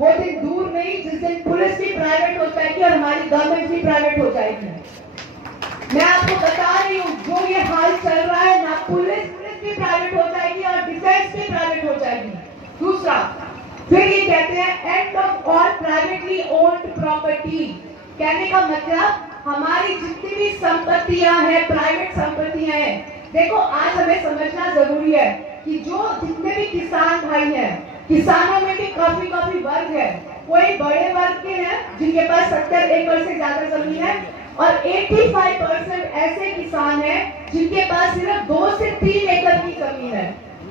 वो दिन दूर नहीं जिस दिन पुलिस भी प्राइवेट हो जाएगी और हमारी गवर्नमेंट भी प्राइवेट हो जाएगी। मैं आपको बता रही हूँ, जो ये हाल चल रहा है ना, पुलिस भी प्राइवेट हो जाएगी और डिफेंस भी प्राइवेट हो जाएगी। दूसरा, फिर ये कहते हैं end of all privately owned property. कहने का मतलब हमारी जितनी भी संपत्तियां हैं, प्राइवेट संपत्तियां हैं। देखो, आज हमें समझना जरूरी है कि जो जितने भी किसान भाई हैं, किसानों में भी काफी वर्ग है। कोई बड़े वर्ग के हैं जिनके पास 70 एकड़ से ज्यादा जमीन है और 85% ऐसे किसान हैं जिनके पास सिर्फ 2 से 3 एकड़ की जमीन है।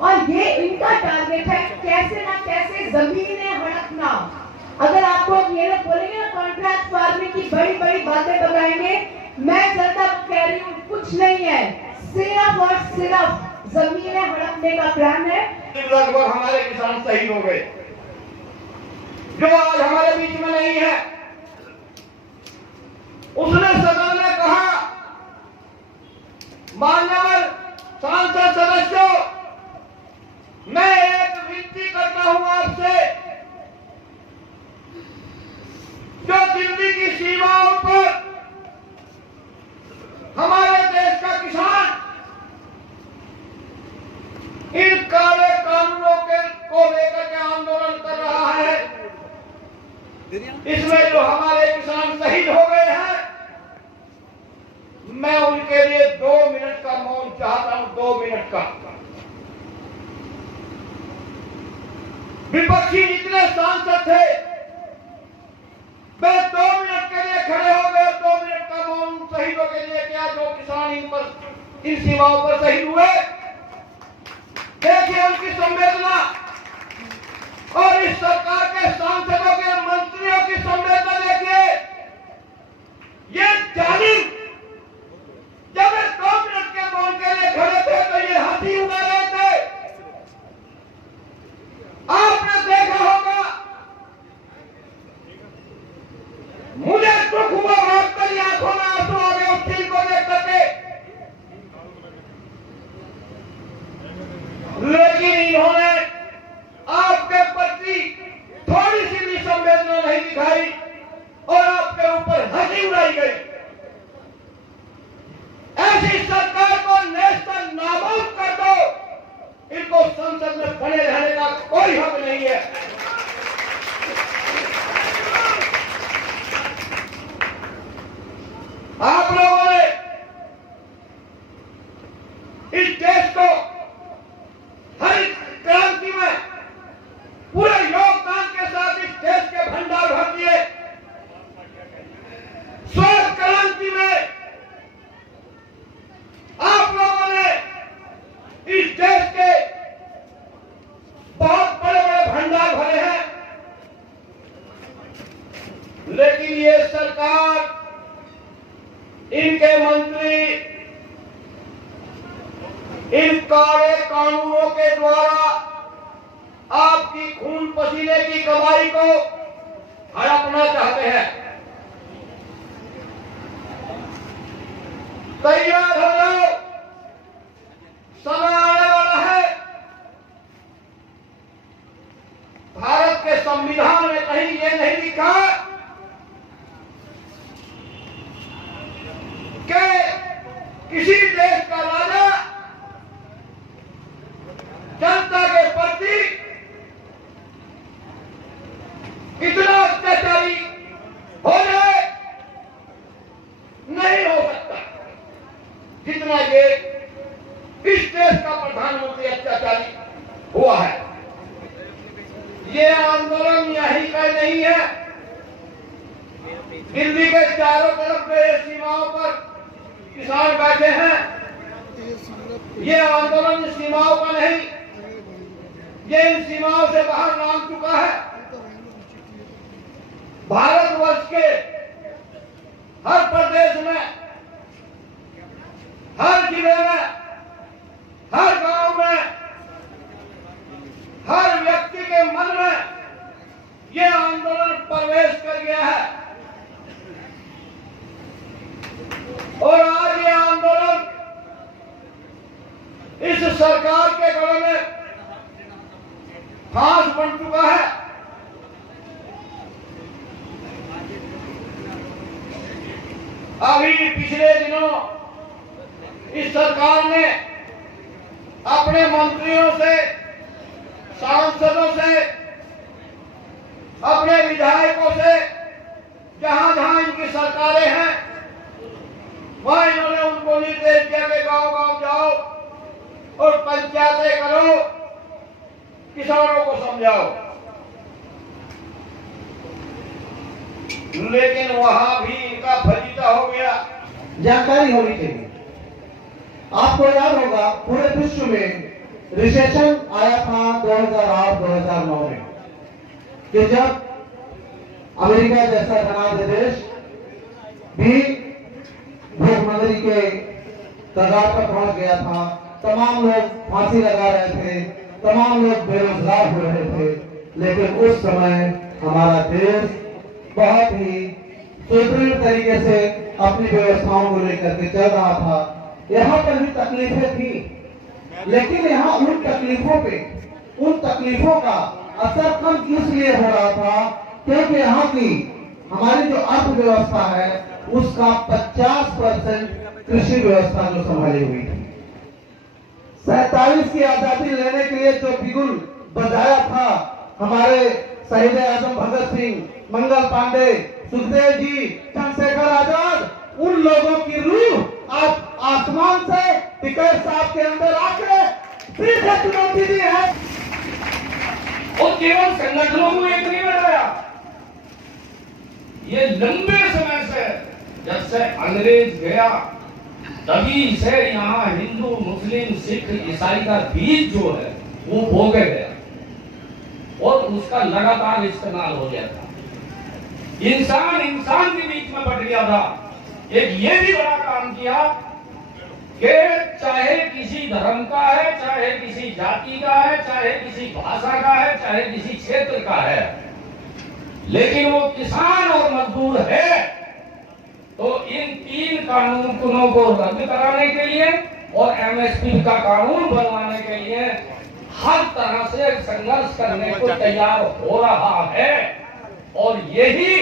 और ये इनका टारगेट है कैसे ना कैसे जमीनें हड़पना। अगर आपको ये लोग बोलेंगे ना कॉन्ट्रैक्ट फार्मिंग की बड़ी बातें बताएंगे, मैं जनता को कह रही हूँ कुछ नहीं है, सिर्फ और सिर्फ जमीनें हड़पने का प्लान है। लगभग हमारे किसान शहीद हो गए, जो आज हमारे बीच में नहीं है। उसने सदन में कहा, माननीय सांसद सदस्यों, मैं एक विनती करता हूं आपसे, जो दिल्ली की सीमाओं पर हमारे देश का किसान इन काले कानूनों को लेकर के आंदोलन कर रहा है, इसमें जो हमारे किसान शहीद हो गए हैं, मैं उनके लिए 2 मिनट का मौन चाहता हूं। 2 मिनट का। विपक्षी जितने सांसद थे, वे 2 मिनट के लिए खड़े हो गए। 2 मिनट का मौन शहीदों के लिए क्या, जो किसान इन सीमाओं पर शहीद हुए। देखिए उनकी संवेदना और इस सरकार के सांसदों के मंत्रियों की संवेदना देखिए। ये जालिम जब 2 मिनट के मौन के लिए खड़े थे तो ये हंसी उड़ा रहे थे। आपने देखा होगा, मुझे दुख हुआ, आपकी आंखों में आंसू आ गए उस चीज को देख करके। लेकिन इन्होंने आपके प्रति थोड़ी सी भी संवेदना नहीं दिखाई और आपके ऊपर हंसी उड़ाई गई। ऐसी सरकार को नेस्तनाबूद नाबूद कर दो। इनको संसद में बने रहने का कोई हक नहीं है। आप लोगों ने इस देश को हरित क्रांति में पूरे योगदान के साथ इस देश के भंडार भर दिए। श्वेत क्रांति में आप लोगों ने इस देश के बहुत बड़े भंडार भरे हैं। लेकिन ये सरकार, इनके मंत्री इन काले कानूनों के द्वारा आपकी खून पसीने की कमाई को हड़पना चाहते हैं। तैयार हो जाओ, समय आने वाला है। भारत के संविधान में कहीं ये नहीं लिखा कि किसी देश का राजा जनता के प्रति इतना अत्याचारी हो जाए, नहीं हो सकता जितना ये इस देश का प्रधानमंत्री अत्याचारी हुआ है। ये आंदोलन यहीं का नहीं है, दिल्ली के चारों तरफ के सीमाओं पर किसान बैठे हैं। ये आंदोलन सीमाओं का नहीं, ये इन सीमाओं से बाहर नाम चुका है। भारतवर्ष के हर प्रदेश में, हर जिले में, हर गांव में, हर व्यक्ति के मन में यह आंदोलन प्रवेश कर गया है। और आज ये आंदोलन इस सरकार के गले में फांस बन चुका है। अभी पिछले दिनों इस सरकार ने अपने मंत्रियों से, सांसदों से, अपने विधायकों से, जहां जहां इनकी सरकारें हैं वहां इन्होंने उनको निर्देश दिया कि गांव गांव जाओ और पंचायतें करो, किसानों को समझाओ। लेकिन वहां भी इनका फजीता हो गया। जानकारी होनी चाहिए। आपको याद होगा पूरे विश्व में रिसेशन आया था 2008-2009 में, कि जब अमेरिका जैसा धनाढ्य देश भी भूखमरी के कगार पर पहुंच गया था। तमाम लोग फांसी लगा रहे थे, तमाम लोग बेरोजगार हो रहे थे, लेकिन उस समय हमारा देश बहुत ही सुदृढ़ तरीके से अपनी व्यवस्थाओं को लेकर के चल रहा था। यहाँ पर भी तकलीफें थी, लेकिन यहाँ उन तकलीफों का असर कम इसलिए हो रहा था क्योंकि यहाँ की हमारी जो अर्थव्यवस्था है उसका 50% कृषि व्यवस्था जो संभाली हुई थी। 47 की आजादी लेने के लिए जो बिगुल बजाया था हमारे शहीद आजम भगत सिंह, मंगल पांडे, सुखदेव जी, चंद्रशेखर आजाद, उन लोगों की रूह आज आसमान से टिकैत साहब के अंदर आके फिर से चुनौती दी है। और केवल संगठनों को एक नहीं बनाया, ये लंबे समय से जब से अंग्रेज गया तभी से यहाँ हिंदू, मुस्लिम, सिख, ईसाई का बीज जो है वो बोगे गया और उसका लगातार इस्तेमाल हो गया था। इंसान इंसान के बीच में बट गया था। एक ये भी बड़ा काम किया कि चाहे किसी धर्म का है, चाहे किसी जाति का है, चाहे किसी भाषा का है, चाहे किसी क्षेत्र का है, लेकिन वो किसान और मजदूर है, तो इन 3 कानूनों को रद्द कराने के लिए और एमएसपी का कानून बनवाने के लिए हर तरह से संघर्ष करने को तैयार हो रहा है। और यही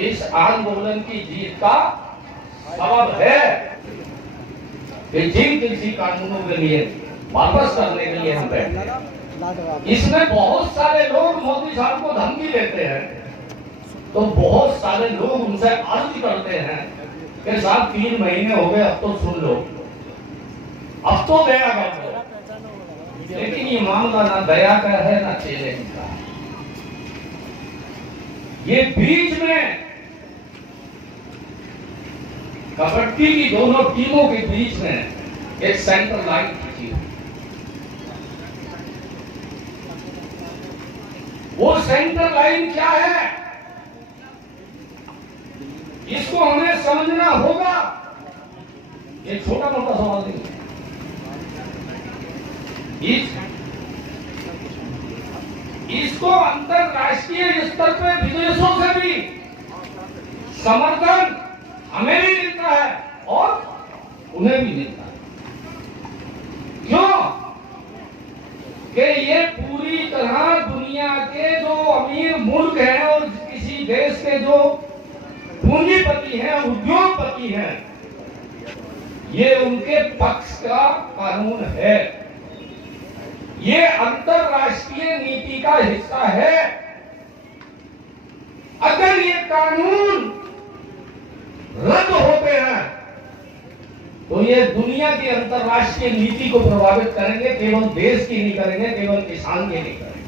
इस आंदोलन की जीत का सबब है कि जिन कृषि कानूनों के लिए वापस करने के लिए हम बैठे। इसमें बहुत सारे लोग मोदी साहब को धमकी देते हैं, तो बहुत सारे लोग उनसे अर्ज करते हैं कि साहब 3 महीने हो गए, अब तो सुन लो, अब तो दया कर दो। लेकिन ये मामला ना दया का है ना चेले का। ये बीच में कबड्डी की दोनों टीमों के बीच में एक सेंटर लाइन खींची। वो सेंटर लाइन क्या है, इसको हमें समझना होगा। एक छोटा मोटा सवाल नहीं, इसको अंतरराष्ट्रीय स्तर पे विदेशों से भी समर्थन हमें भी मिलता है और उन्हें भी मिलता है। क्यों? कि ये पूरी तरह दुनिया के जो अमीर मुल्क हैं और किसी देश के जो पूंजीपति हैं, उद्योगपति हैं, ये उनके पक्ष का कानून है। ये अंतरराष्ट्रीय नीति का हिस्सा है। अगर ये कानून रद्द होते हैं तो ये दुनिया की अंतरराष्ट्रीय नीति को प्रभावित करेंगे, केवल देश की नहीं करेंगे, केवल किसान की नहीं करेंगे।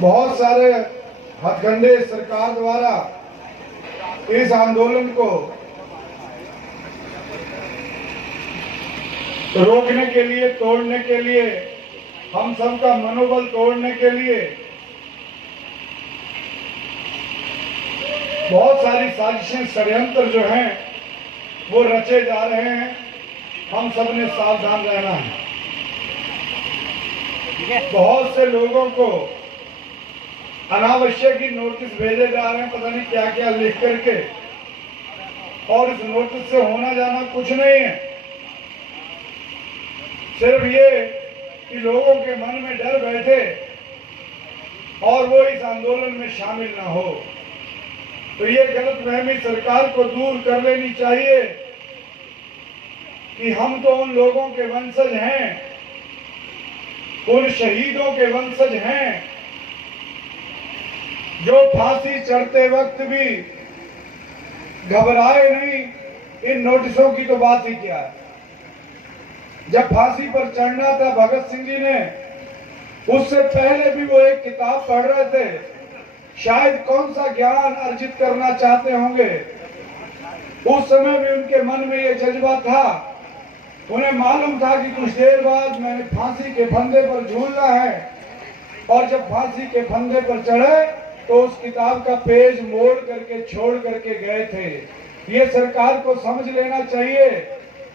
बहुत सारे हथकंडे सरकार द्वारा इस आंदोलन को रोकने के लिए, तोड़ने के लिए, हम सबका मनोबल तोड़ने के लिए बहुत सारी साजिशें, षड्यंत्र जो हैं वो रचे जा रहे हैं। हम सब ने सावधान रहना है। बहुत से लोगों को अनावश्यक ही नोटिस भेजे जा रहे हैं, पता नहीं क्या क्या लिख करके, और इस नोटिस से होना जाना कुछ नहीं है। सिर्फ ये कि लोगों के मन में डर बैठे और वो इस आंदोलन में शामिल ना हो। तो ये गलतफहमी सरकार को दूर कर लेनी चाहिए कि हम तो उन लोगों के वंशज हैं, उन शहीदों के वंशज हैं जो फांसी चढ़ते वक्त भी घबराए नहीं। इन नोटिसों की तो बात ही क्या है। जब फांसी पर चढ़ना था भगत सिंह जी ने, उससे पहले भी वो एक किताब पढ़ रहे थे, शायद कौन सा ज्ञान अर्जित करना चाहते होंगे। उस समय भी उनके मन में ये जज्बा था, उन्हें मालूम था कि कुछ देर बाद मैंने फांसी के फंदे पर झूलना है। और जब फांसी के फंदे पर चढ़े तो उस किताब का पेज मोड़ करके छोड़ करके गए थे। ये सरकार को समझ लेना चाहिए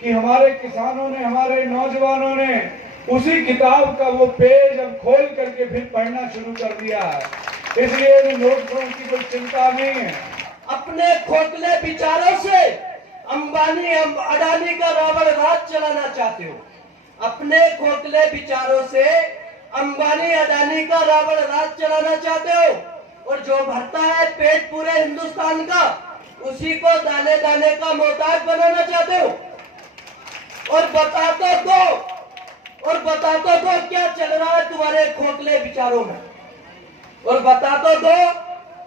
कि हमारे किसानों ने, हमारे नौजवानों ने उसी किताब का वो पेज अब खोल करके फिर पढ़ना शुरू कर दिया है। इसलिए इन नोटिसों की कोई चिंता नहीं है। अपने खोखले विचारों से अंबानी अडानी का रावण राज चलाना चाहते हो। अपने खोखले विचारों से अंबानी अडानी का रावण राज चलाना चाहते हो। और जो भरता है पेट पूरे हिंदुस्तान का, उसी को दाने दाने का मोहताज बनाना चाहते हो। और बता तो दो क्या चल रहा है तुम्हारे खोखले विचारों में। और बता तो दो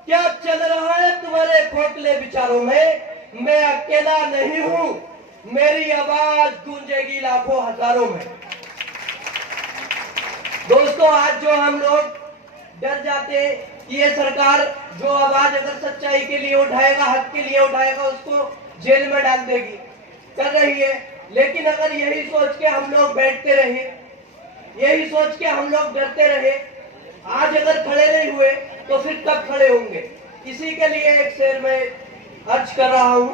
क्या चल रहा है तुम्हारे खोखले विचारों में। मैं अकेला नहीं हूं, मेरी आवाज गूंजेगी लाखों हजारों में। दोस्तों, आज जो हम लोग डर जाते हैं कि ये सरकार जो आवाज अगर सच्चाई के लिए उठाएगा, हक के लिए उठाएगा, उसको जेल में डाल देगी, कर रही है। लेकिन अगर यही सोच के हम लोग बैठते रहे, यही सोच के हम लोग डरते रहे, आज अगर खड़े नहीं हुए तो फिर कब खड़े होंगे। इसी के लिए एक शेर में अर्ज कर रहा हूं,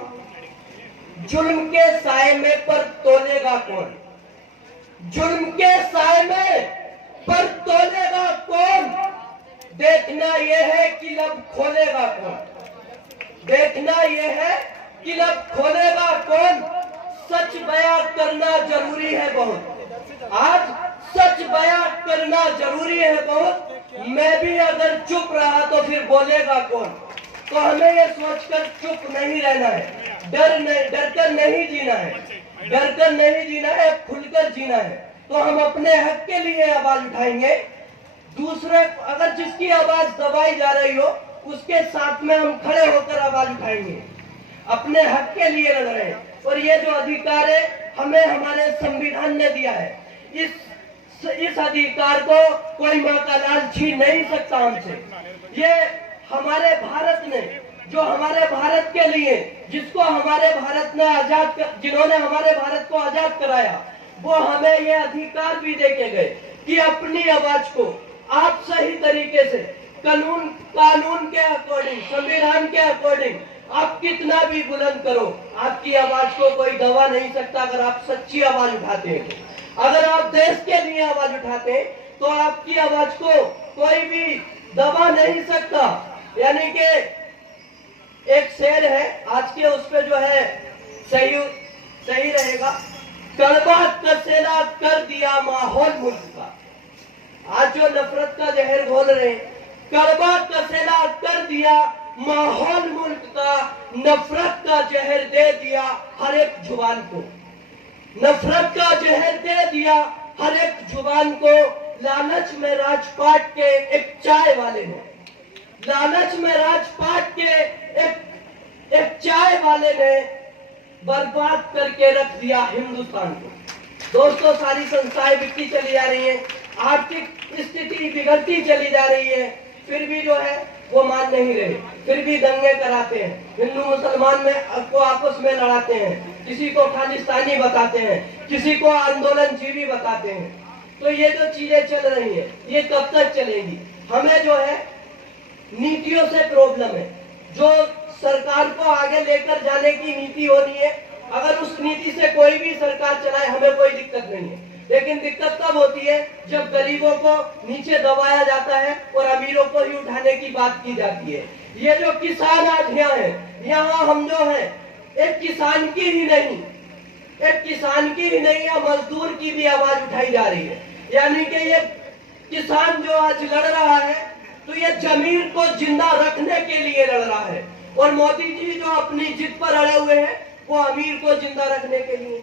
जुल्म के साए में पर तोलेगा कौन। जुल्म के साए में पर तोलेगा कौन। देखना यह है कि लब खोलेगा कौन। देखना यह है कि लब खोलेगा कौन। सच बयां करना जरूरी है बहुत, आज सच बयां करना जरूरी है बहुत। मैं भी अगर चुप रहा तो फिर बोलेगा कौन। तो हमें ये सोचकर चुप नहीं रहना है, डर कर नहीं जीना है, डर कर नहीं जीना है, खुलकर जीना है। तो हम अपने हक के लिए आवाज उठाएंगे। दूसरे अगर जिसकी आवाज दबाई जा रही हो, उसके साथ में हम खड़े होकर आवाज उठाएंगे, अपने हक के लिए लड़ रहे हैं। और ये जो अधिकार है हमें हमारे संविधान ने दिया है, इस अधिकार को कोई माँ का लाल छीन नहीं सकता हमसे। ये हमारे भारत ने, जो हमारे भारत के लिए, जिसको हमारे भारत ने जिन्होंने हमारे भारत को आजाद कराया, वो हमें ये अधिकार भी दे के गए कि अपनी आवाज को आप सही तरीके से कानून के अकॉर्डिंग, संविधान के अकॉर्डिंग आप कितना भी बुलंद करो, आपकी आवाज को कोई दबा नहीं सकता। अगर आप सच्ची आवाज उठाते हैं, अगर आप देश के लिए आवाज उठाते हैं, तो आपकी आवाज को कोई भी दबा नहीं सकता। यानी कि एक शेर है आज के, उस पे जो है सही रहेगा, कड़वा कसेला कर दिया माहौल मुल्क का। आज जो नफरत का जहर घोल रहे हैं, कड़वा कसेला कर दिया माहौल मुल्क का। नफरत का जहर दे दिया हर एक जुबान को, नफरत का जहर दे दिया हर एक जुबान को। लालच में राजपाट के एक चाय वाले ने, लालच में राजपाट के एक चाय वाले ने बर्बाद करके रख दिया हिंदुस्तान को। दोस्तों, सारी संस्थाएं बिकती चली जा रही हैं, आर्थिक स्थिति बिगड़ती चली जा रही है, फिर भी जो है वो मान नहीं रहे, फिर भी दंगे कराते हैं, हिंदू मुसलमान में को आपस में लड़ाते हैं, किसी को खालिस्तानी बताते हैं, किसी को आंदोलन जीवी बताते हैं। तो ये जो चीजें चल रही है, ये कब तक चलेगी। हमें जो है नीतियों से प्रॉब्लम है, जो सरकार को आगे लेकर जाने की नीति होनी है। अगर उस नीति से कोई भी सरकार चलाए, हमें कोई दिक्कत नहीं है। लेकिन दिक्कत तब होती है जब गरीबों को नीचे दबाया जाता है और अमीरों को ही उठाने की बात की जाती है। ये जो किसान आज यहाँ है, यहाँ हम जो है एक किसान की ही नहीं, या मजदूर की भी आवाज उठाई जा रही है। यानी कि ये किसान जो आज लड़ रहा है, तो ये जमीर को जिंदा रखने के लिए लड़ रहा है, और मोदी जी जो अपनी जिद पर अड़े हुए हैं वो अमीर को जिंदा रखने के लिए।